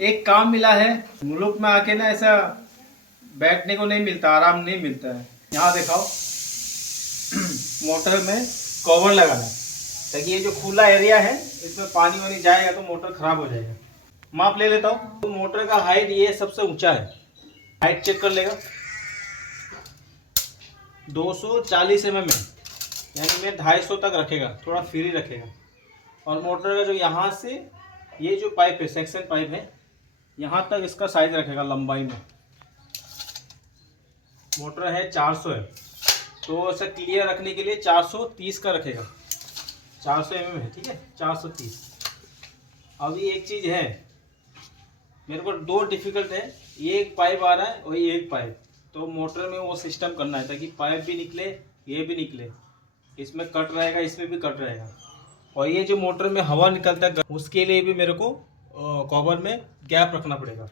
एक काम मिला है। मुल्क में आके ना ऐसा बैठने को नहीं मिलता, आराम नहीं मिलता है। यहाँ दिखाओ मोटर में कवर लगाना है ताकि ये जो खुला एरिया है इसमें पानी वानी जाएगा तो मोटर खराब हो जाएगा। माप ले लेता हूँ। तो मोटर का हाइट ये सबसे ऊंचा है, हाइट चेक कर लेगा 240 mm है, यानी मैं 250 तक रखेगा, थोड़ा फ्री रखेगा। और मोटर का जो यहाँ से ये जो पाइप है, सेक्शन पाइप है, यहाँ तक इसका साइज रखेगा लंबाई में। मोटर है 400 है तो ऐसा क्लियर रखने के लिए 430 का रखेगा। 400 mm है, ठीक है, 430। अभी एक चीज़ है, मेरे को दो डिफिकल्ट है, ये एक पाइप आ रहा है और ये एक पाइप, तो मोटर में वो सिस्टम करना है ताकि पाइप भी निकले, ये भी निकले, इसमें कट रहेगा, इसमें भी कट रहेगा। और ये जो मोटर में हवा निकलता है उसके लिए भी मेरे को कवर में गैप रखना पड़ेगा।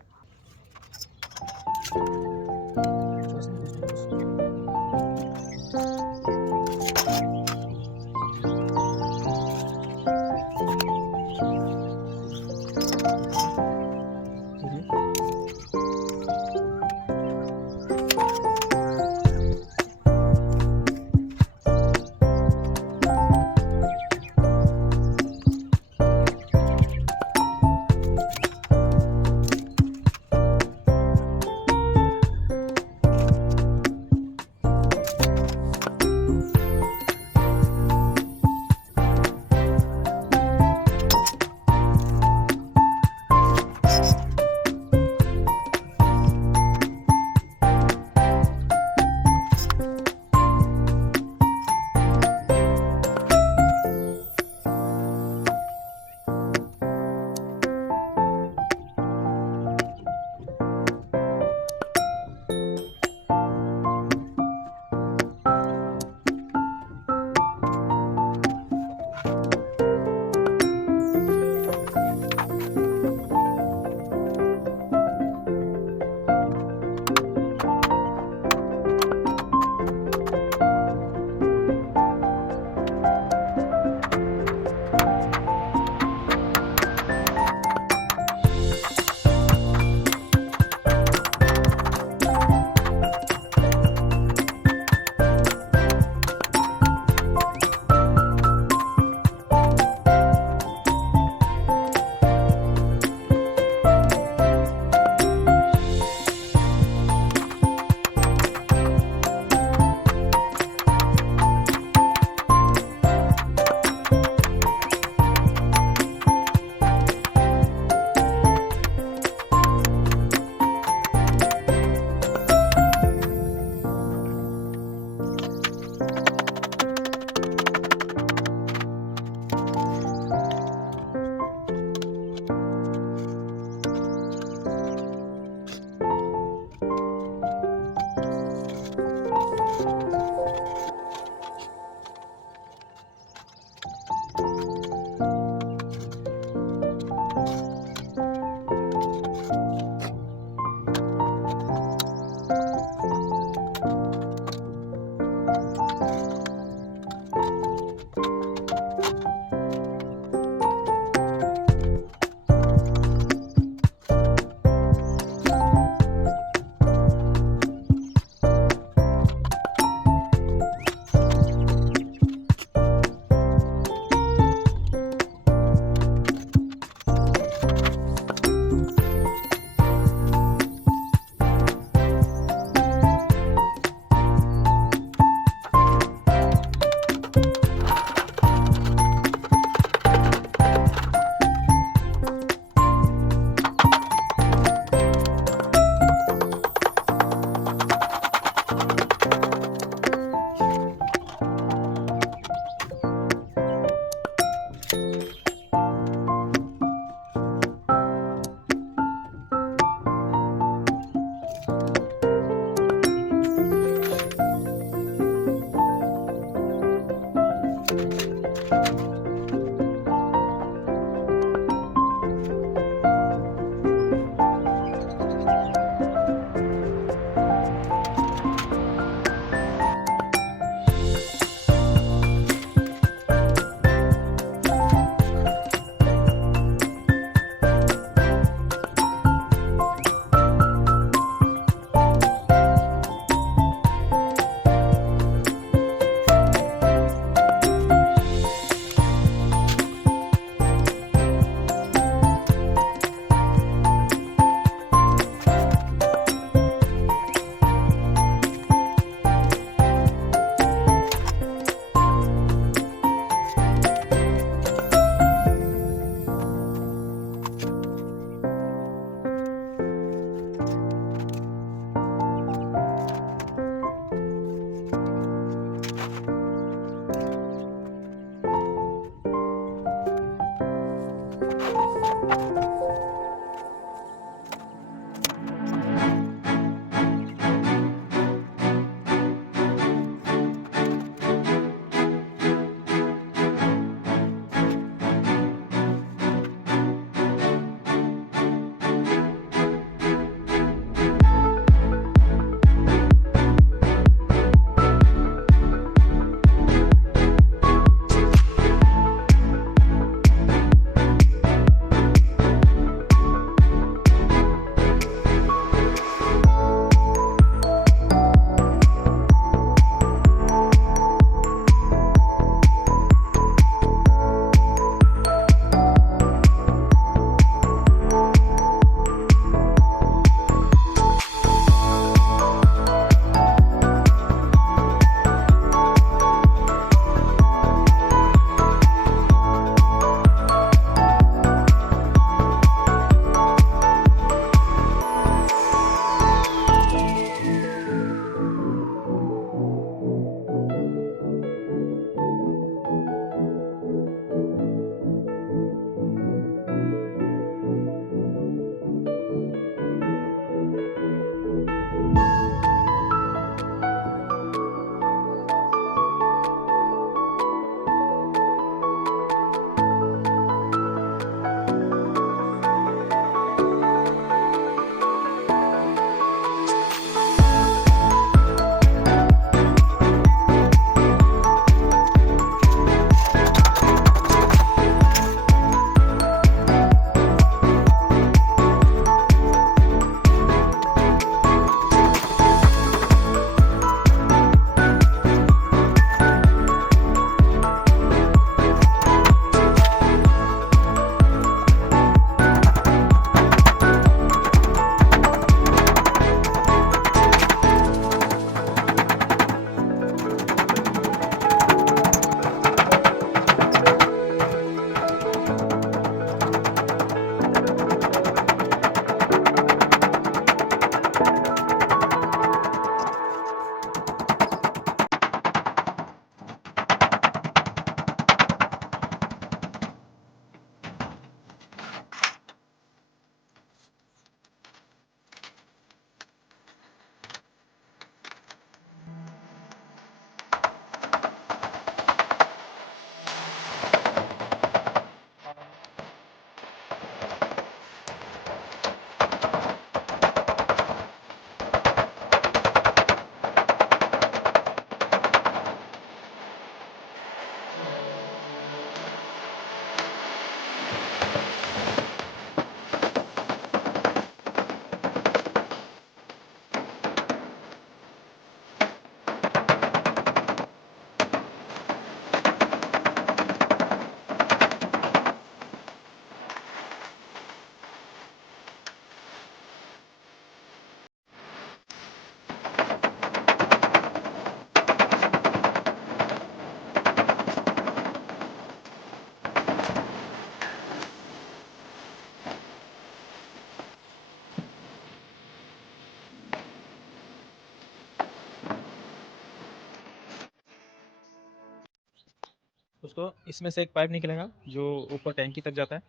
उसको इसमें से एक पाइप निकलेगा जो ऊपर टैंकी तक जाता है,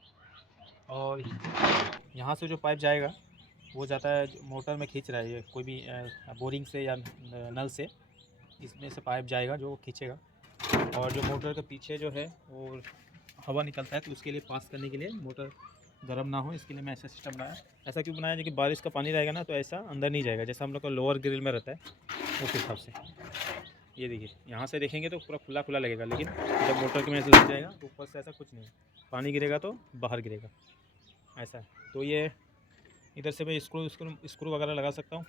और यहाँ से जो पाइप जाएगा वो जाता है मोटर में खींच रहा है ये कोई भी बोरिंग से या नल से, इसमें से पाइप जाएगा जो खींचेगा। और जो मोटर के पीछे जो है वो हवा निकलता है, तो उसके लिए पास करने के लिए मोटर गर्म ना हो इसके लिए मैं ऐसा सिस्टम बनाया। ऐसा क्यों बनाया, जो कि बारिश का पानी रहेगा ना तो ऐसा अंदर नहीं जाएगा, जैसा हम लोग का लोअर ग्रिल में रहता है उस हिसाब से। ये देखिए यहाँ से देखेंगे तो पूरा खुला खुला लगेगा, लेकिन जब मोटर के में से लग जाएगा तो ऊपर से ऐसा कुछ नहीं, पानी गिरेगा तो बाहर गिरेगा, ऐसा है। तो ये इधर से मैं स्क्रू वगैरह लगा सकता हूँ।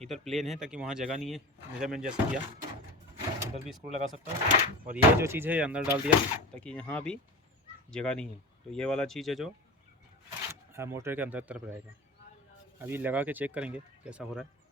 इधर प्लेन है ताकि वहाँ जगह नहीं है, मेजरमेंट जैसे किया अंदर भी स्क्रू लगा सकता हूँ। और ये जो चीज़ है अंदर डाल दिया ताकि यहाँ भी जगह नहीं है, तो ये वाला चीज़ है जो मोटर के अंदर तरफ रहेगा। अभी लगा के चेक करेंगे कैसा हो रहा है।